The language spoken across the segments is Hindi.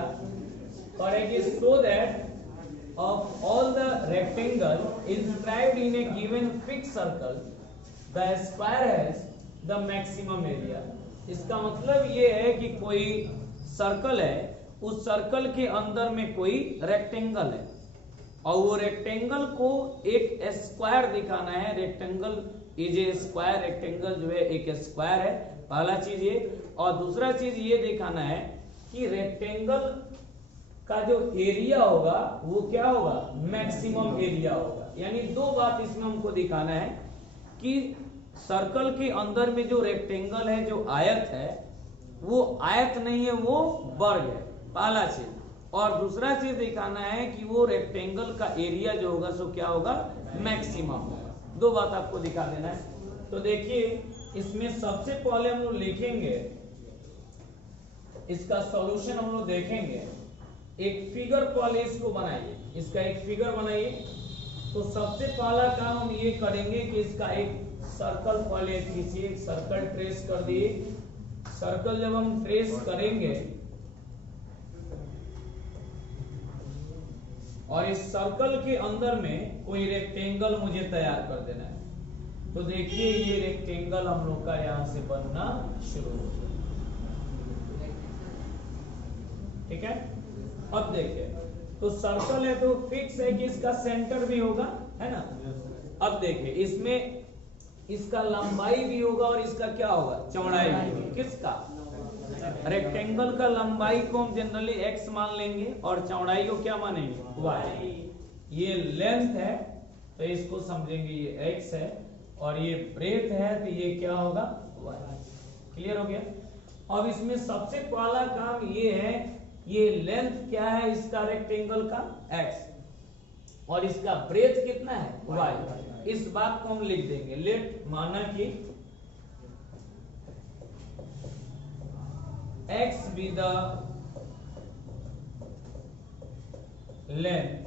एरिया करेंगे so that of all the rectangle inscribed in a given fixed circle the square has the maximum area। इसका मतलब ये है कि कोई सर्कल है, उस सर्कल के अंदर में कोई रेक्टेंगल है और वो रेक्टेंगल को एक स्क्वायर दिखाना है। Rectangle is a square, rectangle जो है एक स्क्वायर है, पहला चीज ये। और दूसरा चीज ये दिखाना है कि रेक्टेंगल का जो एरिया होगा वो क्या होगा, मैक्सिमम एरिया होगा। यानी दो बात इसमें हमको दिखाना है कि सर्कल के अंदर में जो रेक्टेंगल है, जो आयत है, वो आयत नहीं है, वो वर्ग है, पहला चीज। और दूसरा चीज दिखाना है कि वो रेक्टेंगल का एरिया जो होगा सो क्या होगा, मैक्सिमम होगा। दो बात आपको दिखा देना है। तो देखिए इसमें सबसे पहले हम लोग लिखेंगे, इसका सॉल्यूशन हम लोग देखेंगे। एक फिगर पहले इसको बनाइए, इसका एक फिगर बनाइए। तो सबसे पहला काम हम ये करेंगे कि इसका एक सर्कल पहले खींचिए, एक सर्कल ट्रेस कर दिए। सर्कल जब हम ट्रेस करेंगे और इस सर्कल के अंदर में कोई रेक्टेंगल मुझे तैयार कर देना है। तो देखिए ये रेक्टेंगल हम लोग का यहां से बनना शुरू हो गया, ठीक है। अब देखिए तो सर्कल है तो फिक्स है कि इसका सेंटर भी होगा, है ना। अब देखिए इसमें इसका लंबाई भी होगा और इसका क्या होगा, चौड़ाई भी होगा। किसका, रेक्टेंगल का लंबाई को हम जनरली x मान लेंगे और चौड़ाई को क्या मानेंगे, y। ये लेंथ है तो इसको समझेंगे ये x है, और ये ब्रेथ है तो ये क्या होगा, y। क्लियर हो गया। अब इसमें सबसे पहला काम ये है, ये लेंथ क्या है इसका रेक्टेंगल का, x, और इसका ब्रेथ कितना है, y। इस बात को हम लिख देंगे। लेट माना कि x be the length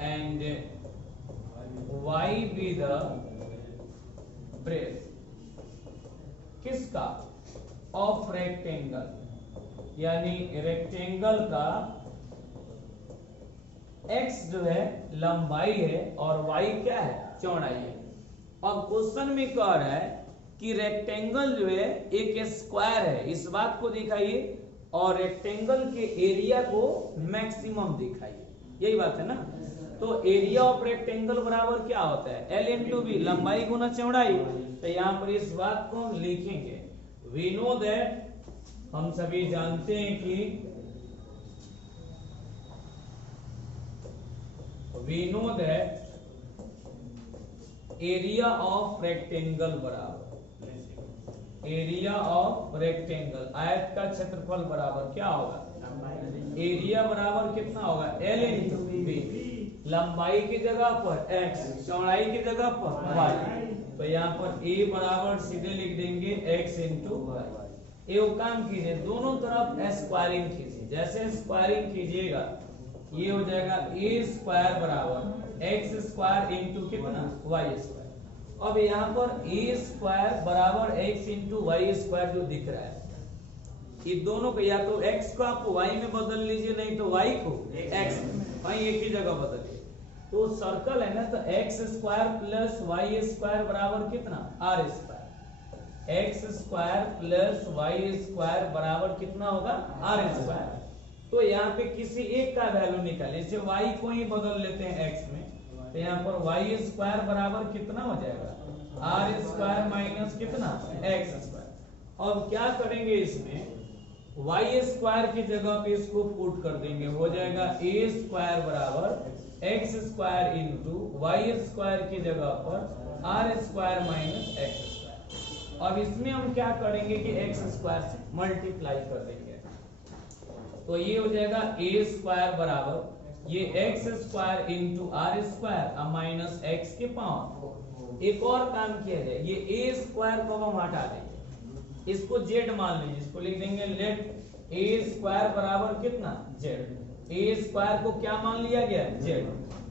and y be the breadth। किसका, ऑफ रेक्टेंगल, यानी रेक्टेंगल का x जो है लंबाई है और y क्या है, चौड़ाई है। अब क्वेश्चन में कह रहा है कि रेक्टेंगल जो है एक स्क्वायर है, इस बात को दिखाइए, और रेक्टेंगल के एरिया को मैक्सिमम दिखाइए, यही बात है ना। तो एरिया ऑफ रेक्टेंगल बराबर क्या होता है, L इंटू बी, लंबाई गुना चौड़ाई। तो यहाँ पर इस बात को हम लिखेंगे, वी नो दैट, हम सभी जानते हैं कि we know that area of rectangle बराबर एरिया ऑफ रेक्टेंगल, आयत का क्षेत्रफल बराबर क्या होगा, एरिया बराबर कितना होगा, L इंटू बी, लंबाई की जगह पर x, चौड़ाई की जगह पर y। तो यहाँ पर a बराबर सीधे लिख देंगे x इंटू वाई। ये काम कीजिए, दोनों तरफ स्क्वायरिंग कीजिए। जैसे स्क्वायरिंग कीजिएगा ये हो जाएगा a स्क्वायर बराबर x स्क्वायर इंटू कितना, y स्क्वायर। अब यहाँ पर a स्क्वायर बराबर x इंटू वाई स्क्वायर जो दिख रहा है, ये दोनों को या तो x को आप y में बदल लीजिए, नहीं तो y को x में, वहीं एक ही जगह बदलिए। तो सर्कल है ना, तो x square plus Y square बराबर कितना, r square. x square plus Y square बराबर कितना होगा, r स्क्वायर। तो यहाँ पे किसी एक का वैल्यू निकाले, जैसे y को ही बदल लेते हैं x में, तो यहाँ पर वाई स्क्वायर बराबर कितना हो जाएगा, r स्क्वायर माइनस कितना, x स्क्वायर। अब क्या करेंगे, इसमें वाई स्क्वायर की जगह पे इसको पुट कर देंगे, हो जाएगा a स्क्वायर बराबर x square into y square की जगह पर r square minus x square. अब इसमें हम क्या करेंगे कि x स्क्वायर से मल्टीप्लाई कर देंगे, तो ये हो जाएगा a स्क्वायर बराबर ये x square into r square minus x के पावर। एक और काम किया जाए, ये a स्क्वायर को हम हटा देंगे, इसको z मान लीजिए, इसको लिख देंगे लेट a स्क्वायर बराबर कितना, z। a स्क्वायर को क्या मान लिया गया, z।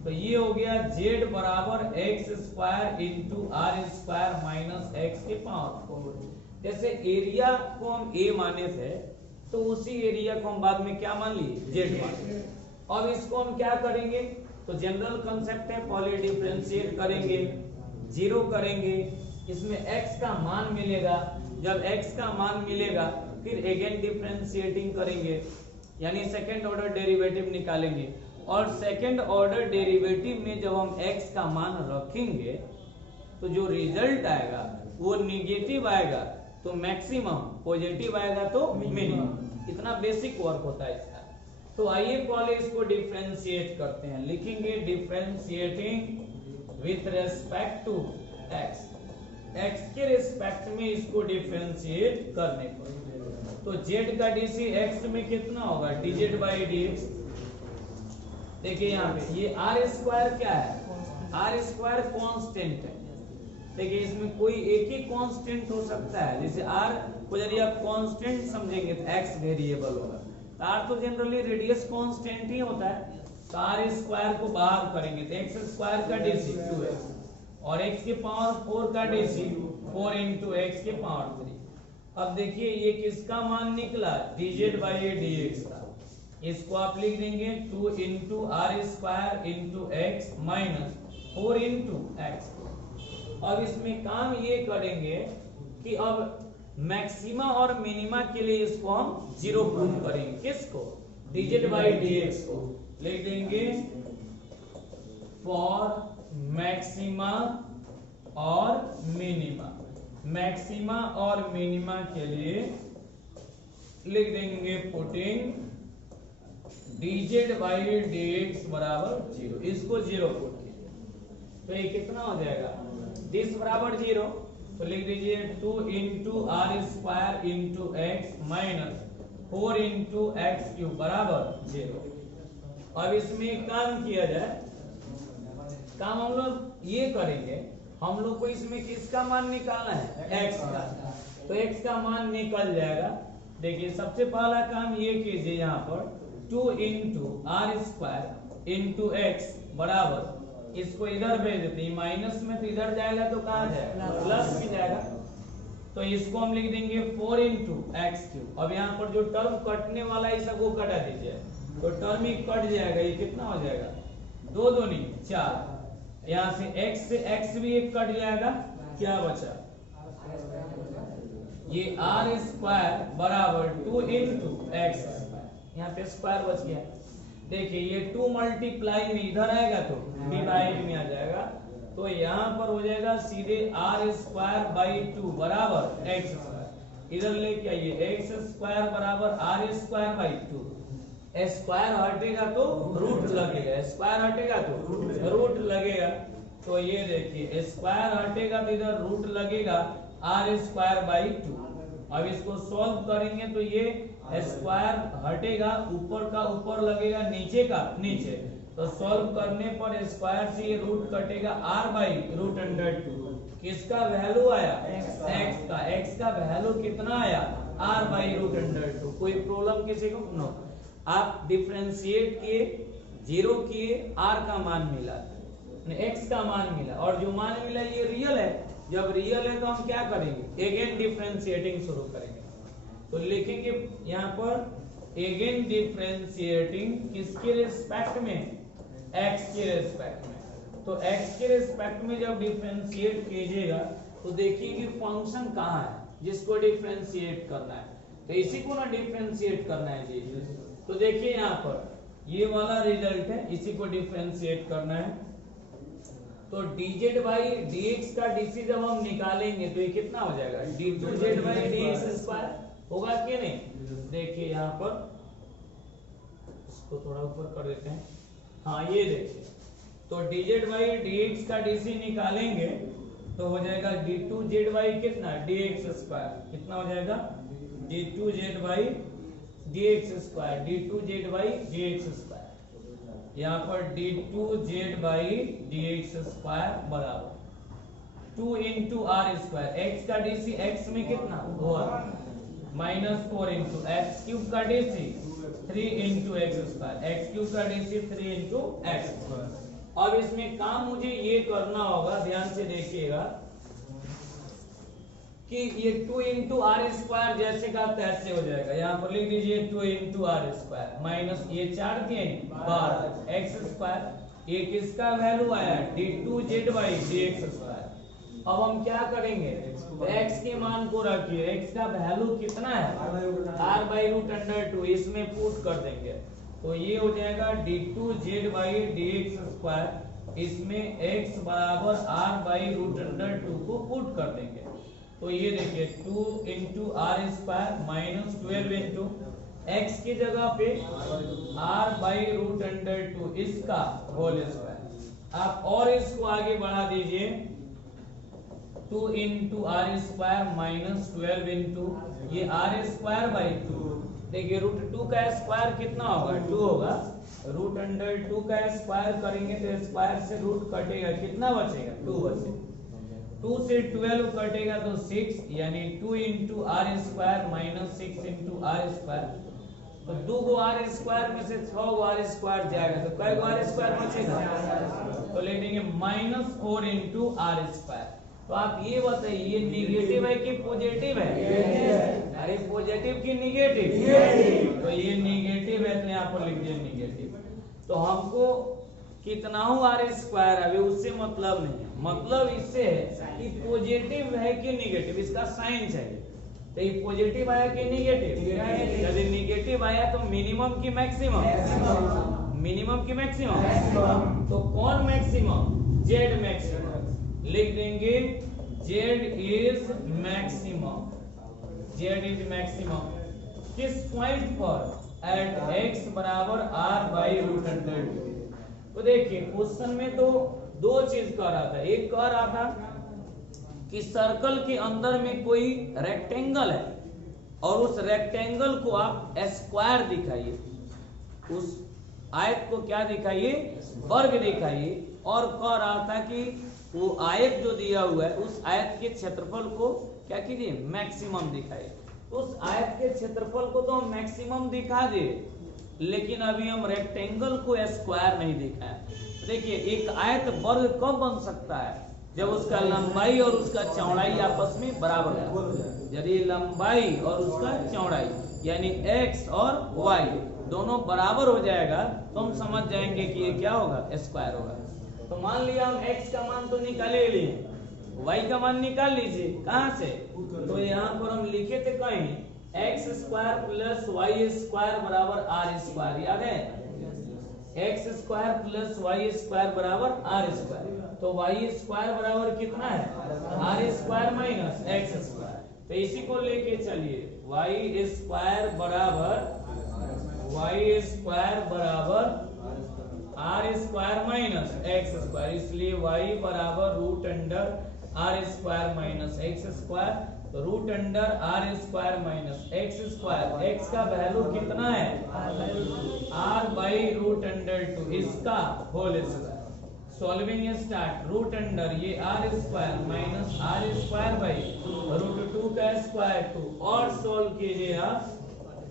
तो ये हो गया z बराबर x square into r square minus x के पावर। जैसे एरिया को हम a माने थे, तो उसी एरिया को हम बाद में क्या मान लिए, जेड मान लिए। अब इसको हम क्या करेंगे, तो जनरल कंसेप्ट है, पहले डिफरेंशिएट करेंगे, जीरो करेंगे, इसमें x का मान मिलेगा, जब x का मान मिलेगा फिर अगेन डिफरेंशिएटिंग करेंगे, यानी सेकंड ऑर्डर डेरिवेटिव निकालेंगे, और सेकंड ऑर्डर डेरिवेटिव में जब हम x का मान रखेंगे तो जो रिजल्ट आएगा वो निगेटिव आएगा तो मैक्सिमम, पॉजिटिव आएगा तो मिनिमम। इतना बेसिक वर्क होता है इसका। तो आइए पहले इसको डिफरेंशिएट करते हैं, लिखेंगे differentiating with respect to x, x के रेस्पेक्ट में इसको डिफरेंशिएट करने पर, तो z का dc x में कितना होगा, dz बाई dx। देखिए यहाँ पे ये r स्क्वायर क्या है, r स्क्वायर कांस्टेंट है। देखिए इसमें कोई एक ही कांस्टेंट हो सकता है, जैसे r को यदि आप कांस्टेंट समझेंगे तो x वेरिएबल होगा, तो r तो जनरली रेडियस कांस्टेंट ही होता है, तो r स्क्वायर को बाहर करेंगे तो x स्क्वायर का dc 2x और x के पावर 4 का dc 4 into x के पावर 3। अब देखिए ये किसका मान निकला, dz बाई dx का, इसको आप लिख देंगे 2 into r square into x minus 4 into x। अब इसमें काम ये करेंगे कि अब मैक्सिमा और मिनिमा के लिए इसको हम जीरो प्रूव करेंगे, किसको, dz बाई dx को लिख देंगे फॉर मैक्सिमा और मिनिमा, मैक्सिमा और मिनिमा के लिए लिख देंगे पुटिंग dz बाई dx बराबर 0, इसको 0 पुट कीजिए तो ये कितना हो जाएगा, दिस बराबर 0, तो लिख दीजिए 2 into r square into x minus 4 into x cube बराबर 0। अब इसमें काम किया जाए, काम हम लोग ये करेंगे, हम लोग को इसमें किसका मान निकालना है, x का, तो x का मान निकल जाएगा। देखिए सबसे पहला काम ये कीजिए, यहाँ पर 2 into r square into x बराबर, इसको इधर भेज देते हैं, माइनस में तो इधर जाएगा तो कहाँ जाएगा, प्लस में जाएगा, तो इसको हम लिख देंगे 4 into x क्यूब। अब यहाँ पर जो टर्म कटने वाला है सबको कटा दीजिए, तो टर्म ही कट जाएगा, ये कितना हो जाएगा, 2 दूनी 4, यहाँ से x भी एक कट जाएगा, क्या बचा, ये r स्क्वायर बराबर 2 into x स्क्वायर, यहाँ पे स्क्वायर बच गया। देखिए ये 2 मल्टीप्लाई में इधर आएगा तो डिवाइड में आ जाएगा, तो यहाँ पर हो जाएगा सीधे r स्क्वायर बाई 2 बराबर x स्क्वायर, इधर लेके आइए x स्क्वायर बराबर r स्क्वायर बाई 2, स्क्वायर हटेगा तो रूट लगेगा, स्क्वायर हटेगा तो रूट लगेगा, तो ये देखिए स्क्वायर हटेगा तो इधर रूट लगेगा r स्क्वायर बाई 2। अब इसको सॉल्व करेंगे तो ये स्क्वायर हटेगा, ऊपर का ऊपर लगेगा, नीचे का नीचे, तो सॉल्व करने पर स्क्वायर से ये रूट कटेगा r बाई रूट अंडर 2, किसका वैल्यू आया, x का वैल्यू कितना आया, r बाई रूट अंडर 2। कोई प्रॉब्लम किसी को, नो, आप डिफरेंशिएट किए, जीरो किए, r का मान मिला, x का मान मिला, और जो मान मिला ये रियल है, जब रियल है तो हम क्या करेंगे, अगेन डिफरेंशिएटिंग शुरू करेंगे, तो लिखेंगे यहाँ पर अगेन डिफरेंशिएटिंग किसके रिस्पेक्ट में, x के रिस्पेक्ट में, तो x के रिस्पेक्ट में जब डिफरेंशिएट कीजिएगा तो देखिए कि फंक्शन कहाँ है जिसको डिफरेंशिएट करना है, तो इसी को ना डिफरेंशिएट करना है जी। तो देखिए यहाँ पर ये वाला रिजल्ट है, इसी को डिफरेंशिएट करना है, तो dz बाई dx का dc जब हम निकालेंगे तो ये कितना हो जाएगा, d2z बाई dx स्क्वायर होगा कि नहीं। देखिए यहाँ पर इसको थोड़ा ऊपर कर देते हैं, हाँ ये देखिए, तो dz बाई dx का dc निकालेंगे तो हो जाएगा d2z बाई कितना, dx स्क्वायर, कितना हो जाएगा, d2z by dx square, d2z by dx square, यहाँ पर d2z बाई dx स्क्वायर बराबर 2 into r स्क्वायर, x का dc x में कितना हुआ माइनस 4 into x क्यूब का dc 3 into x square, x cube का dc 3 into x स्क्वायर। अब इसमें काम मुझे ये करना होगा, ध्यान से देखिएगा कि ये 2 इंटू आर स्क्वायर जैसे का तैसे हो जाएगा। यहाँ पर लिख दीजिए 2 इंटू आर स्क्वायर माइनस ये 4 दिए 12 एक्स स्क्वायर। ये किसका वैल्यू आया d2z बाई dx स्क्वायर। अब हम क्या करेंगे, x के मान को रखिए, x का वैल्यू कितना है r बाई रूट अंडर 2, इसमें पुट कर देंगे तो ये हो जाएगा d2z बाई dx स्क्वायर। इसमें x बराबर r बाई रूट अंडर 2 को पुट कर देंगे तो ये देखिए 2 into r square minus 12 into x की जगह पे r बाई रूट अंडर 2 इसका होल स्क्वायर। आप और इसको आगे बढ़ा दीजिए 2 into r square minus 12 into ये आर स्क्वायर बाई 2। देखिए रूट 2 का स्क्वायर कितना होगा 2 होगा, रूट अंडर 2 का स्क्वायर करेंगे तो स्क्वायर से रूट कटेगा, कितना बचेगा 2 बचेगा। 2 से 12 कटेगा तो 6 यानी 2 into r square minus 6 into r square. तो 2 गो आर स्क्वायर में से 6 गो आर स्क्वायर जाएगा तो कै गो आर स्क्वायर बचेगा, तो ले लेंगे माइनस 4 इंटू आर स्क्वायर। तो आप ये बताइए ये निगेटिव है कि पॉजिटिव है? अरे पॉजिटिव की निगेटिव? तो ये निगेटिव है तो यहाँ पर लिख दिए निगेटिव। तो हमको कितना हो आर स्क्वायर अभी उससे मतलब नहीं है, मतलब इससे है कि पॉजिटिव है कि निगेटिव, इसका साइन चाहिए। तो ये पॉजिटिव आया कि निगेटिव? यदि निगेटिव आया तो मिनिमम की मैक्सिमम, मिनिमम की मैक्सिमम। तो कौन मैक्सिमम? Z maximum. लिख देंगे Z is maximum, Z is maximum किस पॉइंट पर? एट एक्स बराबर आर बाई रूट अंडर 2। तो देखिए क्वेश्चन में तो दो चीज कह रहा था, एक कह रहा था कि सर्कल के अंदर में कोई रेक्टेंगल है और उस रेक्टेंगल को आप स्क्वायर दिखाइए, उस आयत को क्या दिखाइए? वर्ग दिखाइए। और कह रहा था कि वो आयत जो दिया हुआ है उस आयत के क्षेत्रफल को क्या कीजिए? मैक्सिमम दिखाइए। उस आयत के क्षेत्रफल को तो हम मैक्सिमम दिखा दिए, लेकिन अभी हम रेक्टेंगल को स्क्वायर नहीं देखा है। देखिए एक आयत वर्ग कब बन सकता है? जब उसका लंबाई और उसका चौड़ाई आपस में बराबर है। यदि लंबाई और उसका चौड़ाई यानी x और y दोनों बराबर हो जाएगा तो हम समझ जाएंगे कि ये क्या होगा? स्क्वायर होगा। तो मान लिया हम x का मान तो निकाले लिए, y का मान निकाल लीजिए। कहाँ से? तो यहाँ पर हम लिखे थे कहीं X square plus Y square बराबर आर स्क्वायर, याद है? X square plus Y square बराबर आर स्क्वायर। तो वाई स्क्वायर बराबर कितना है? R square minus X square. तो इसी को लेके चलिए वाई स्क्वायर बराबर R square minus X square, इसलिए वाई बराबर root under R square minus X square. तो root under R square minus X square, X का वैल्यू कितना है? आर बाई रूट अंडर 2 इसका whole square. Solving start, root under ये are square minus are square by root 2 का स्क्वायर 2। और सोल्व कीजिए आप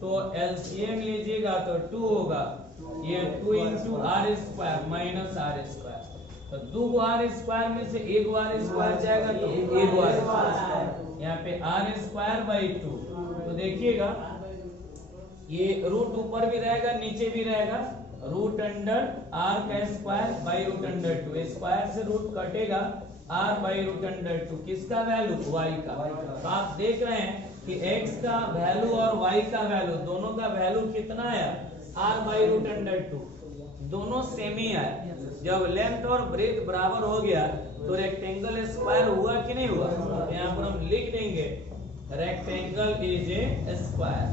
तो एलसीएम लीजिएगा तो 2 होगा, ये 2 into r square minus are square. तो 2 आर स्क्वायर में से 1 आर स्क्वायर जाएगा तो 1 आर स्क्वायर, यहाँ पे आर स्क्वायर बाई 2। तो देखिएगा ये रूट ऊपर भी रहेगा नीचे भी रहेगा, रूट अंडर आर का square by root under 2, square से रूट कटेगा आर बाई रूट अंडर 2, किसका वैल्यू? y का। तो आप देख रहे हैं कि x का वैल्यू और y का वैल्यू दोनों का वैल्यू कितना है? आर बाई रूट अंडर 2, दोनों सेम ही है। जब लेंथ और ब्रेथ बराबर हो गया तो रेक्टेंगल स्क्वायर हुआ कि नहीं हुआ? यहाँ पर हम लिख देंगे रेक्टेंगल इज ए स्क्वायर।